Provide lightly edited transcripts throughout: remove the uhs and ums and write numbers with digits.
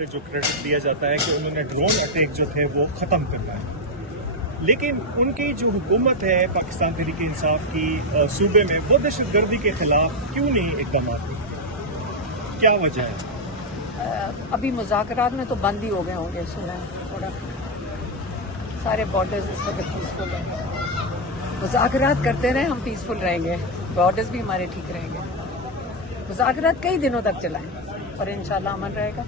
کو جو کریڈٹ دیا جاتا ہے کہ انہوں نے ڈرون اٹیک جو تھے وہ ختم کرنا ہے، لیکن ان کی جو حکومت ہے پاکستان تحریک انصاف کی صوبے میں، وہ دہشت گردی کے خلاف کیوں نہیں اقدامات کرتی؟ کیا وجہ ہے؟ ابھی مذاکرات میں تو بند ہی ہو گئے ہوں گے، سنا ہے تھوڑا، سارے بارڈرز اس وقت پیسفل ہیں. مذاکرات کرتے رہیں، ہم پیسفل رہیں گے، بارڈرز بھی ہمارے ٹھیک رہیں گے. مذاکرات کئی دنوں تک چلائیں اور انشاءاللہ امن رہے گا.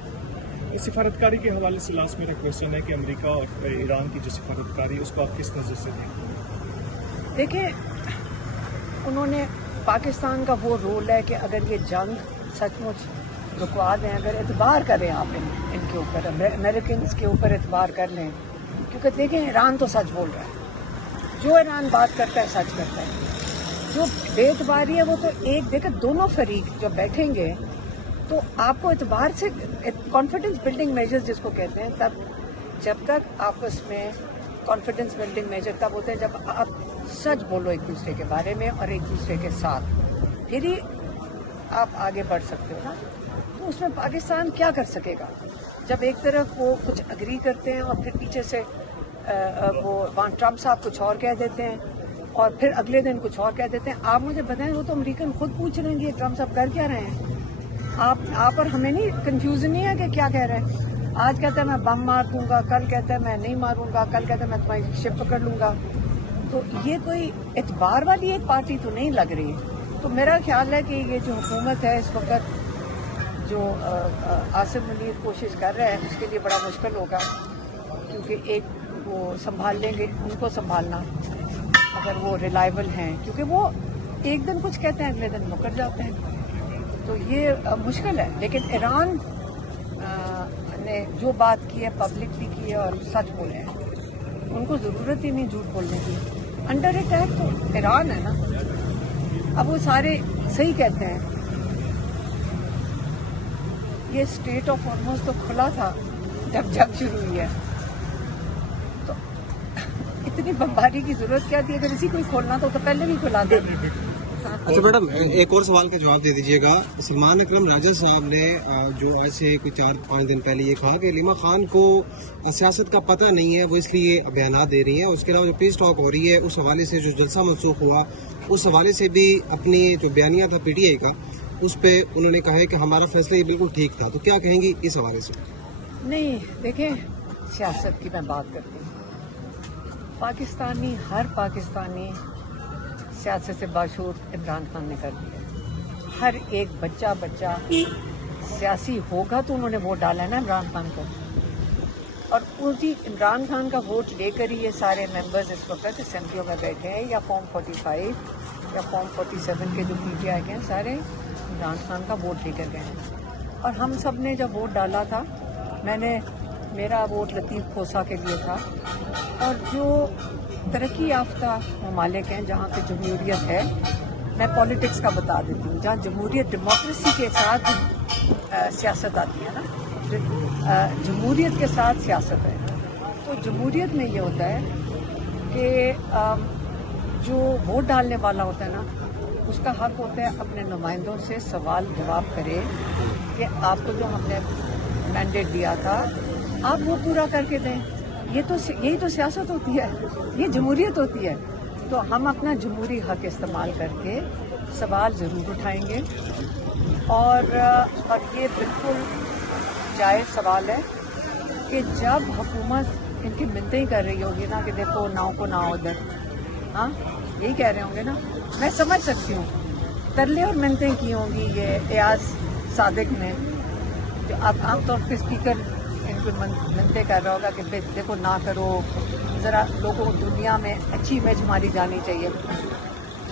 سفارتکاری کے حوالے سے لاسٹ میرا کوشچن ہے کہ امریکہ اور ایران کی جو سفارتکاری اس کو آپ کس نظر سے دیکھیں؟ دیکھیں، انہوں نے پاکستان کا وہ رول ہے کہ اگر یہ جنگ سچ مچ رکوا دیں، اگر اعتبار کریں آپ ان کے اوپر، امریکنز کے اوپر اعتبار کر لیں، کیونکہ دیکھیں ایران تو سچ بول رہا ہے، جو ایران بات کرتا ہے سچ کرتا ہے. جو بے اعتباری ہے وہ تو ایک دیکھیں، دونوں فریق جو بیٹھیں گے تو آپ کو اعتبار سے کانفیڈنس بلڈنگ میجرز جس کو کہتے ہیں، تب جب تک آپس میں کانفیڈنس بلڈنگ میجر تب ہوتے ہیں جب آپ سچ بولو ایک دوسرے کے بارے میں اور ایک دوسرے کے ساتھ، پھر ہی آپ آگے بڑھ سکتے ہو نا. تو اس میں پاکستان کیا کر سکے گا جب ایک طرف وہ کچھ اگری کرتے ہیں اور پھر پیچھے سے وہ وہاں ٹرمپ صاحب کچھ اور کہہ دیتے ہیں اور پھر اگلے دن کچھ اور کہہ دیتے ہیں. آپ مجھے بتائیں، وہ تو امریکن خود پوچھ رہے ہیں کہ ٹرمپ صاحب کر کیا رہے ہیں. آپ اور ہمیں نہیں کنفیوژن نہیں ہے کہ کیا کہہ رہے ہیں. آج کہتا ہے میں بم مار دوں گا، کل کہتا ہے میں نہیں ماروں گا، کل کہتا ہے میں تمہاری شپ پکڑ لوں گا. تو یہ کوئی اعتبار والی ایک پارٹی تو نہیں لگ رہی. تو میرا خیال ہے کہ یہ جو حکومت ہے اس وقت، جو آصف منیر کوشش کر رہے ہیں، اس کے لیے بڑا مشکل ہوگا، کیونکہ ایک وہ سنبھال لیں گے، ان کو سنبھالنا اگر وہ ریلائبل ہیں، کیونکہ وہ ایک دن کچھ کہتے ہیں اگلے دن مکر جاتے ہیں، تو یہ مشکل ہے. لیکن ایران نے جو بات کی ہے پبلک بھی کی ہے اور سچ بولے ہیں، ان کو ضرورت ہی نہیں جھوٹ بولنے کی. انڈر اٹیک تو ایران ہے نا. اب وہ سارے صحیح کہتے ہیں، یہ اسٹریٹ آف ہارموز تو کھلا تھا جب جنگ شروع ہوئی ہے، تو اتنی بمباری کی ضرورت کیا تھی؟ اگر اسی کو ہی کھولنا تو پہلے بھی کھلا دیں. اچھا میڈم، ایک اور سوال کا جواب دے دیجیے گا. سلمان اکرم راجہ صاحب نے جو ایسے کوئی 4-5 دن پہلے یہ کہا کہ علیمہ خان کو سیاست کا پتہ نہیں ہے، وہ اس لیے بیانات دے رہی ہیں. اس کے علاوہ جو پیس ٹاک ہو رہی ہے اس حوالے سے جو جلسہ منسوخ ہوا اس حوالے سے بھی اپنی جو بیانیہ تھا پی ٹی آئی کا، اس پہ انہوں نے کہا ہے کہ ہمارا فیصلہ یہ بالکل ٹھیک تھا. تو کیا کہیں گی اس حوالے سے؟ نہیں، دیکھیں، سیاست کی میں بات کرتی ہوں. پاکستانی، ہر پاکستانی سیاست سے باشعور عمران خان نے کر دیا. ہر ایک بچہ سیاسی ہوگا تو انہوں نے ووٹ ڈالا ہے نا عمران خان کو، اور اسی عمران خان کا ووٹ لے کر ہی یہ سارے ممبرز اس وقت اسمبلیوں میں بیٹھے ہیں، یا فارم 45 یا فارم 47 کے جو پی ٹی آئی کے ہیں، سارے عمران خان کا ووٹ لے کر گئے ہیں. اور ہم سب نے جب ووٹ ڈالا تھا، میرا ووٹ لطیف کھوسہ کے لیے تھا. اور جو ترقی یافتہ ممالک ہیں جہاں پہ جمہوریت ہے، میں پالیٹکس کا بتا دیتی ہوں، جہاں جمہوریت ڈیموکریسی کے ساتھ سیاست آتی ہے نا، جمہوریت کے ساتھ سیاست ہے. تو جمہوریت میں یہ ہوتا ہے کہ جو ووٹ ڈالنے والا ہوتا ہے نا، اس کا حق ہوتا ہے اپنے نمائندوں سے سوال جواب کرے کہ آپ کو جو ہم نے مینڈیٹ دیا تھا آپ وہ پورا کر کے دیں. یہی تو سیاست ہوتی ہے، یہ جمہوریت ہوتی ہے. تو ہم اپنا جمہوری حق استعمال کر کے سوال ضرور اٹھائیں گے، اور یہ بالکل جائز سوال ہے کہ جب حکومت ان کی منتیں کر رہی ہوگی نا کہ دیکھو ناؤ کو نہ ادھر، ہاں یہی کہہ رہے ہوں گے نا. میں سمجھ سکتی ہوں ترلے اور منتیں کی ہوں گی یہ ایاز صادق نے، جو اب عام طور پہ اسپیکر ان کو منتیں کر رہا ہوگا کہ دیکھو نہ کرو، ذرا لوگوں دنیا میں اچھی امیج ہماری جانی چاہیے.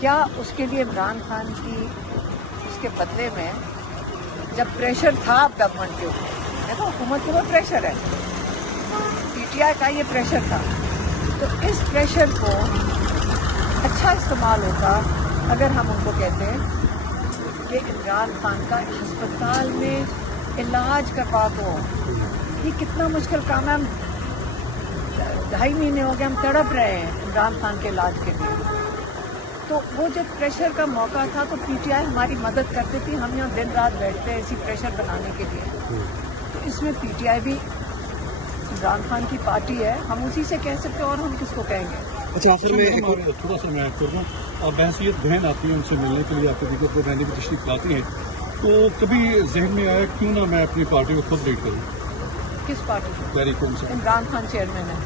کیا اس کے لیے عمران خان کی اس کے بدلے میں جب پریشر تھا گورنمنٹ کے اوپر، دیکھو حکومت کے اوپر پریشر ہے، پی ٹی آئی کا یہ پریشر تھا، تو اس پریشر کو اچھا استعمال ہوتا اگر ہم ان کو کہتے ہیں کہ عمران خان کا ہسپتال میں علاج کروا دو. یہ کتنا مشکل کام ہے. ہم 2.5 مہینے ہو گئے ہم تڑپ رہے ہیں عمران خان کے علاج کے لیے. تو وہ جب پریشر کا موقع تھا تو پی ٹی آئی ہماری مدد کرتی تھی، ہم یہاں دن رات بیٹھتے ہیں اسی پریشر بنانے کے لیے. اس میں پی ٹی آئی بھی عمران خان کی پارٹی ہے, ہم اسی سے کہہ سکتے ہیں اور ہم کس کو کہیں گے. اچھا آخر میں تھوڑا سا میں کر دوں, آپ بحثیت بہن آتی ہیں ان سے ملنے کے لیے, آپ کے دیگر کو بہنیں بھی تشریف لاتی ہیں, تو کبھی ذہن میں آیا کیوں نہ میں اپنی پارٹی کو خود لیڈ کروں؟ کس پارٹی کو؟ تحریک کون سے؟ عمران خان چیئرمین ہے.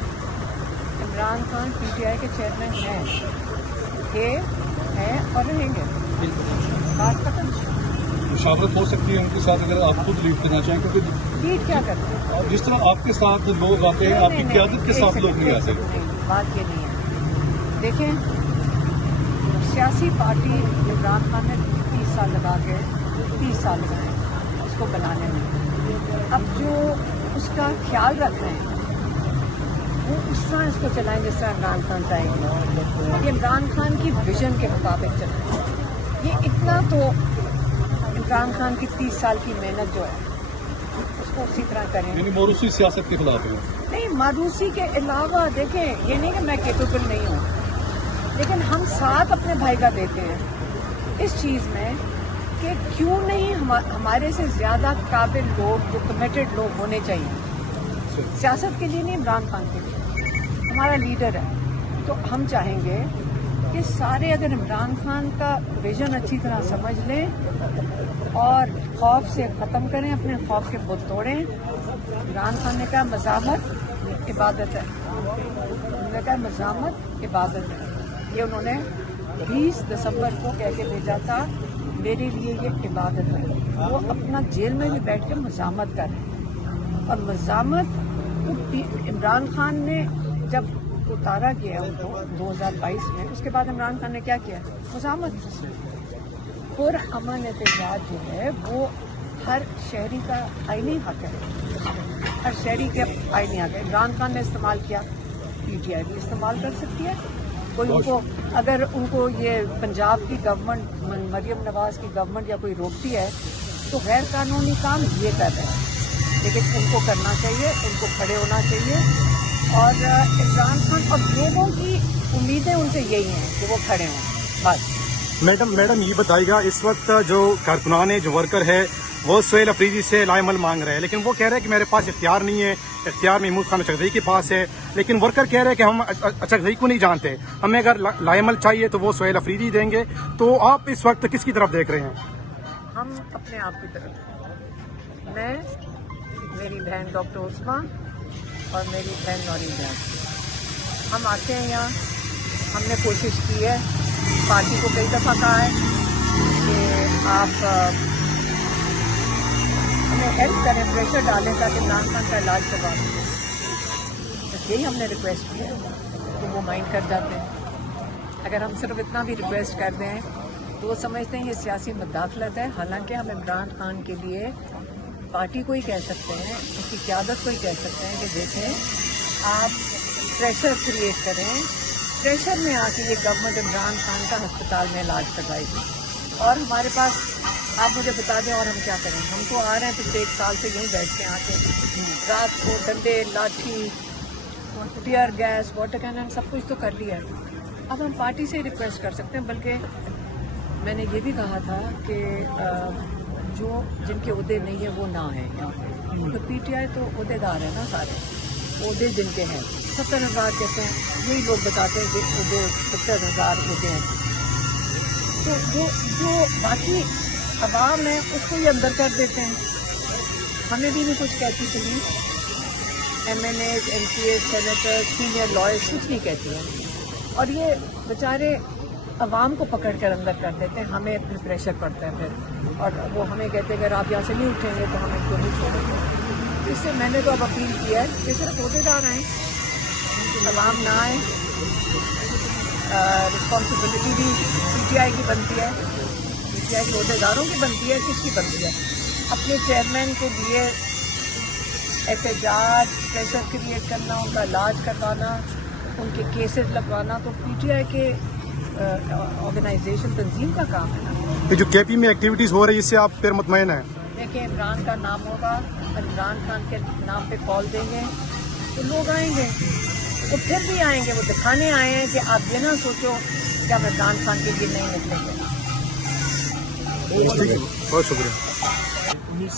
Imran Khan P T I کے چیئرمین ہیں اور رہیں گے. بات ختم. مشاورت ہو سکتی ہے ان کے ساتھ اگر آپ خود لیڈ کرنا چاہیں, کیونکہ لیڈ کیا کرتے ہیں؟ جس طرح آپ کے ساتھ لوگ آتے ہیں, آپ کی قیادت کے ساتھ لوگ نہیں آتے. بات یہ نہیں ہے. دیکھیں, سیاسی پارٹی عمران خان نے 30 سال لگا کے 30 سال لگائے اس کو بنانے میں. اب جو اس کا خیال رکھ رہے ہیں وہ اس طرح اس کو چلائیں جس طرح عمران خان چاہیں گے. یہ عمران خان کی ویژن کے مطابق چل رہا ہے. یہ اتنا تو عمران خان کی 30 سال کی محنت جو ہے اس کو اسی طرح کریں. یعنی موروثی سیاست کے خلاف ہے. نہیں, مادوسی کے علاوہ دیکھیں, یہ نہیں کہ میں کیپیبل نہیں ہوں, لیکن ہم ساتھ اپنے بھائی کا دیتے ہیں اس چیز میں کہ کیوں نہیں ہمارے سے زیادہ قابل لوگ جو کمیٹڈ لوگ ہونے چاہیے. سیاست کے لیے نہیں, عمران خان کے لیے ہمارا لیڈر ہے, تو ہم چاہیں گے کہ سارے اگر عمران خان کا ویژن اچھی طرح سمجھ لیں اور خوف سے ختم کریں, اپنے خوف کے بت توڑیں. عمران خان نے کہا مزاحمت عبادت ہے, انہوں نے کہا مزاحمت عبادت ہے. یہ انہوں نے 20 دسمبر کو کہہ کے بھیجا تھا, میرے لیے یہ عبادت ہے. وہ اپنا جیل میں بھی بیٹھ کے مزاحمت کر رہے ہیں. اور مزاحمت عمران خان نے جب اتارا گیا ان کو 2022 میں, اس کے بعد عمران خان نے کیا کیا؟ مزاحمت. پر امن احتجاج جو ہے وہ ہر شہری کا آئینی حق ہے, ہر شہری کے آئینی حق ہے. عمران خان نے استعمال کیا, پی ٹی آئی بھی استعمال کر سکتی ہے. کوئی ان کو اگر ان کو یہ پنجاب کی گورنمنٹ, مریم نواز کی گورنمنٹ یا کوئی روکتی ہے تو غیر قانونی کام یہ کر رہے ہیں, لیکن ان کو کرنا چاہیے, ان کو کھڑے ہونا چاہیے. اور عمران خان اور لوگوں کی امیدیں ان سے یہی ہیں کہ وہ کھڑے ہوں. بس میڈم یہ بتائیے گا, اس وقت جو کارکنان ہے, جو ورکر ہے, وہ سہیل افریدی سے لائمل مانگ رہے ہیں, لیکن وہ کہہ رہے ہیں کہ میرے پاس اختیار نہیں ہے, اختیار محمود خان اچکزئی کے پاس ہے. لیکن ورکر کہہ رہے ہیں کہ ہم اچکزئی کو نہیں جانتے, ہمیں اگر لائمل چاہیے تو وہ سہیل افریدی دیں گے. تو آپ اس وقت کس کی طرف دیکھ رہے ہیں؟ ہم اپنے آپ کی طرف, میں, میری بہن ڈاکٹر عثمہ اور میری بہن نورین جان, ہم آتے ہیں یہاں. ہم نے کوشش کی ہے, پارٹی کو کئی دفعہ کہا ہے کہ آپ ہمیں ہیلپ کریں, پریشر ڈالیں تاکہ عمران خان کا علاج کروا دیں. یہی ہم نے ریکویسٹ کی ہے, تو وہ مائنڈ کر جاتے ہیں. اگر ہم صرف اتنا بھی ریکویسٹ کر دیں تو وہ سمجھتے ہیں یہ سیاسی مداخلت ہے. حالانکہ ہم عمران خان کے لیے پارٹی کو ہی کہہ سکتے ہیں, اس کی قیادت کو ہی کہہ سکتے ہیں کہ دیکھیں آپ پریشر کریٹ کریں, پریشر میں آ کے یہ گورنمنٹ عمران خان کا ہسپتال میں علاج کروائے گی. اور ہمارے پاس آپ مجھے بتا دیں اور ہم کیا کریں. ہم تو آ رہے ہیں پچھلے 1 سال سے یہیں بیٹھتے ہیں, آ کے رات کو ڈنڈے, لاٹھی, ٹیئر گیس, واٹر کینن سب کچھ تو کر لیا ہے. اب ہم پارٹی سے ریکویسٹ کر سکتے ہیں. بلکہ میں نے یہ بھی کہا تھا کہ جو جن کے عہدے نہیں ہیں وہ نہ ہیں یہاں پہ. تو پی ٹی آئی تو عہدے دار ہے نا, سارے عہدے جن کے ہیں 70,000 کہتے ہیں, یہی لوگ بتاتے ہیں کہ عہدے 70,000 عہدے ہیں. تو وہ جو باقی عوام ہے اس کو یہ اندر کر دیتے ہیں. ہمیں بھی نہیں کچھ کہتی چلی, MNAs, MPAs, senator, senior lawyers کچھ نہیں کہتی ہیں. اور یہ بیچارے عوام کو پکڑ کر اندر کر دیتے ہیں. ہمیں پھر پریشر پڑتا ہے پھر, اور وہ ہمیں کہتے ہیں اگر آپ یہاں سے نہیں اٹھیں گے تو ہم ان کو نہیں چھوڑیں گے. اس سے میں نے تو اب اپیل کیا ہے کہ صرف عہدے دار آئیں, عوام نہ آئیں. رسپانسبلٹی بھی پی ٹی آئی کی بنتی ہے, پی ٹی آئی کے عہدے داروں کی بنتی ہے. کس کی بنتی ہے؟ اپنے چیئرمین کے لیے احتجاج, پریشر کریٹ کرنا, ان کا علاج کروانا, ان کے کیسز لگوانا تو پی ٹی آئی کے آرگنائزیشن تنظیم کا کام ہے نا. یہ جو کے پی میں ایکٹیویٹیز ہو رہی ہے اس سے آپ پھر مطمئن ہیں؟ دیکھیں, عمران کا نام ہوگا, عمران خان کے نام پہ کال دیں گے تو لوگ آئیں گے. وہ پھر بھی آئیں گے, وہ دکھانے آئے ہیں کہ آپ یہ نہ سوچو کہ ہم عمران خان کے لیے نہیں نکلیں گے. ٹھیک ہے, بہت شکریہ. 19